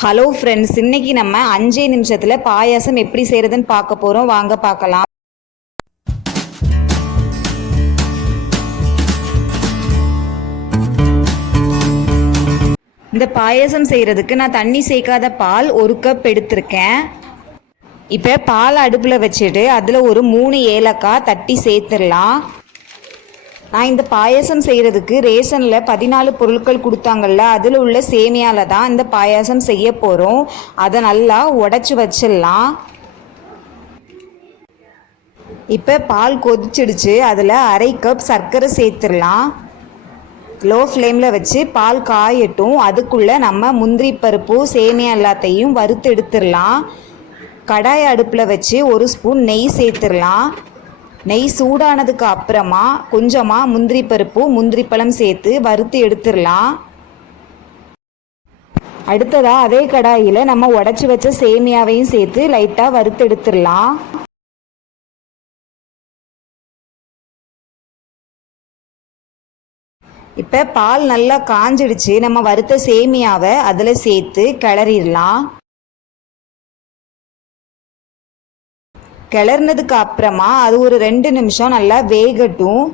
Hello friends, இன்னைக்கு நம்ம 5 நிமிஷத்தில் பாயாசம் எப்படி செய்கிறதுன்னு பார்க்க போகிறோம். வாங்க பார்க்கலாம். இந்த பாயாசம் செய்கிறதுக்கு நான் தண்ணி சேர்க்காத பால் 1 கப் எடுத்திருக்கேன். இப்போ பால் அடுப்பில் வச்சுட்டு அதில் ஒரு 3 ஏலக்காய் தட்டி சேர்த்துடலாம். நான் இந்த பாயாசம் செய்கிறதுக்கு ரேஷனில் 14 பொருட்கள் கொடுத்தாங்கல்ல, அதில் உள்ள சேமியாவில் தான் இந்த பாயாசம் செய்ய போகிறோம். அதை நல்லா உடச்சி வச்சிடலாம். இப்போ பால் கொதிச்சிடுச்சு. அதில் 1/2 கப் சர்க்கரை சேர்த்துடலாம். லோ ஃப்ளேமில் வச்சு பால் காயட்டும். அதுக்குள்ளே நம்ம முந்திரி பருப்பு சேமியா எல்லாத்தையும் வறுத்து எடுத்துடலாம். கடாய் அடுப்பில் வச்சு 1 ஸ்பூன் நெய் சேர்த்துடலாம். நெய் சூடானதுக்கு அப்புறமா கொஞ்சமாக முந்திரி பருப்பு முந்திரி பழம் சேர்த்து வறுத்து எடுத்துடலாம். அடுத்ததாக அதே கடாயில் நம்ம உடச்சி வச்ச சேமியாவையும் சேர்த்து லைட்டாக வறுத்து எடுத்துடலாம். இப்போ பால் நல்லா காஞ்சிடுச்சு. நம்ம வறுத்த சேமியாவை அதில் சேர்த்து கிளறிடலாம். கிளறினதுக்கு அப்புறமா அது ஒரு 2 நிமிஷம் நல்லா வேகட்டும்.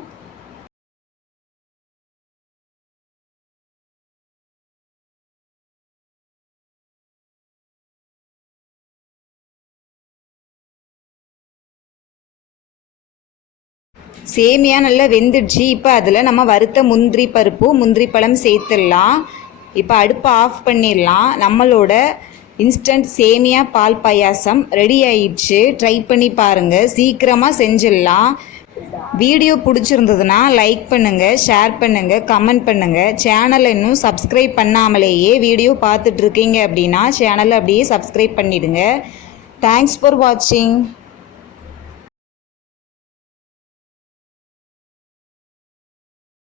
சேமியா நல்லா வெந்துடுச்சு. இப்போ அதில் நம்ம வறுத்த முந்திரி பருப்பு முந்திரி பழம் சேர்த்துடலாம். இப்போ அடுப்பை ஆஃப் பண்ணிடலாம். நம்மளோட இன்ஸ்டன்ட் சேமியா பால் பாயாசம் ரெடி ஆயிடுச்சு. ட்ரை பண்ணி பாருங்கள், சீக்கிரமாக செஞ்சிடலாம். வீடியோ பிடிச்சிருந்ததுன்னா லைக் பண்ணுங்கள், ஷேர் பண்ணுங்கள், கமெண்ட் பண்ணுங்கள். சேனலை இன்னும் சப்ஸ்கிரைப் பண்ணாமலேயே வீடியோ பார்த்துட்ருக்கீங்க அப்படின்னா சேனலை அப்படியே சப்ஸ்கிரைப் பண்ணிவிடுங்க. தேங்க்ஸ் ஃபார் வாட்சிங்.